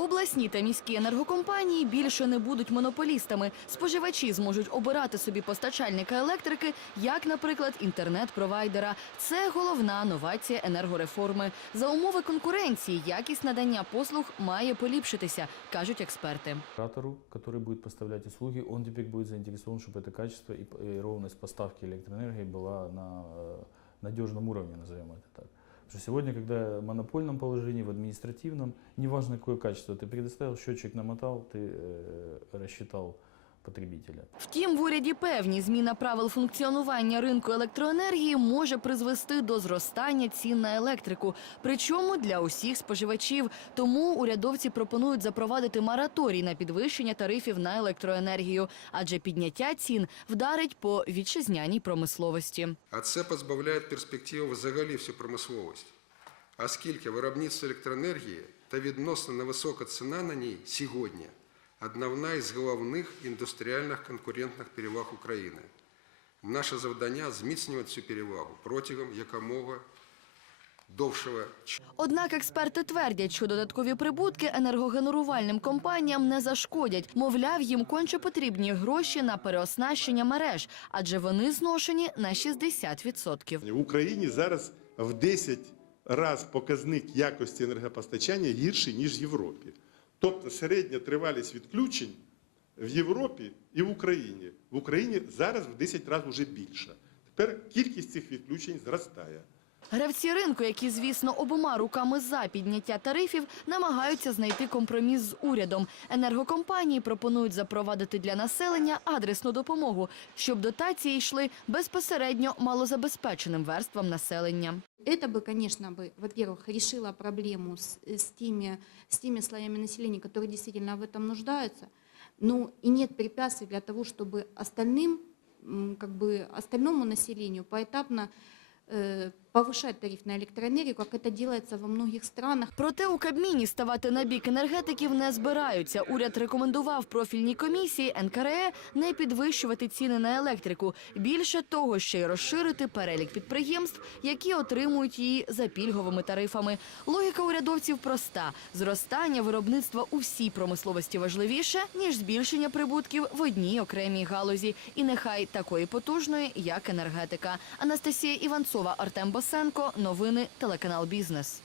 Обласні та міські енергокомпанії більше не будуть монополістами. Споживачі зможуть обирати собі постачальника електрики, як, наприклад, інтернет-провайдера. Це головна новація енергореформи. За умови конкуренції якість надання послуг має поліпшитися, кажуть експерти. Оператору, который будет поставлять услуги, он теперь будет заинтересован, чтобы это качество и, п- и ровность поставки электроэнергии была на э, надежном уровне, назовем это так. Потому что сегодня, когда в монопольном положении, в административном, неважно какое качество, ты предоставил счетчик, намотал, ты э, рассчитал потребителя. Втім, в уряді певні зміна правил функціонування ринку електроенергії може призвести до зростання цін на електрику, причому для усіх споживачів. Тому урядовці пропонують запровадити мораторій на підвищення тарифів на електроенергію, адже підняття цін вдарить по вітчизняній промисловості. А це позбавляє перспективи взагалі всю промисловість. Оскільки виробництво електроенергії та відносно невисока ціна на ній сьогодні одна із головних індустріальних конкурентних переваг України. Наше завдання зміцнювати цю перевагу протягом якомога довшого часу. Однак експерти твердять, що додаткові прибутки енергогенерувальним компаніям не зашкодять. Мовляв, їм конче потрібні гроші на переоснащення мереж, адже вони зношені на 60%. В Україні зараз в 10 раз показник якості енергопостачання гірший, ніж в Європі. Тобто середня тривалість відключень в Європі і в Україні. В Україні зараз в 10 разів вже більша. Тепер кількість цих відключень зростає. Гравці ринку, які, звісно, обома руками за підняття тарифів, намагаються знайти компроміс з урядом. Енергокомпанії пропонують запровадити для населення адресну допомогу, щоб дотації йшли безпосередньо малозабезпеченим верствам населення. Это бы, конечно, бы, во-первых, решило проблему с, с, теми, с теми слоями населения, которые действительно в этом нуждаются, но и нет препятствий для того, чтобы остальным, м, как бы, остальному населению поэтапно э, повышать тариф на электроэнергию, как это делается во многих странах. Проте у Кабміні ставати на бік енергетиків не збираються. Уряд рекомендував профільній комісії НКРЕ не підвищувати ціни на електрику. Більше того, ще й розширити перелік підприємств, які отримують її за пільговими тарифами. Логіка урядовців проста: зростання виробництва у всій промисловості важливіше ніж збільшення прибутків в одній окремій галузі, і нехай такої потужної, як енергетика. Анастасія Іванцова, Артем Босенко. Новини телеканал Бізнес.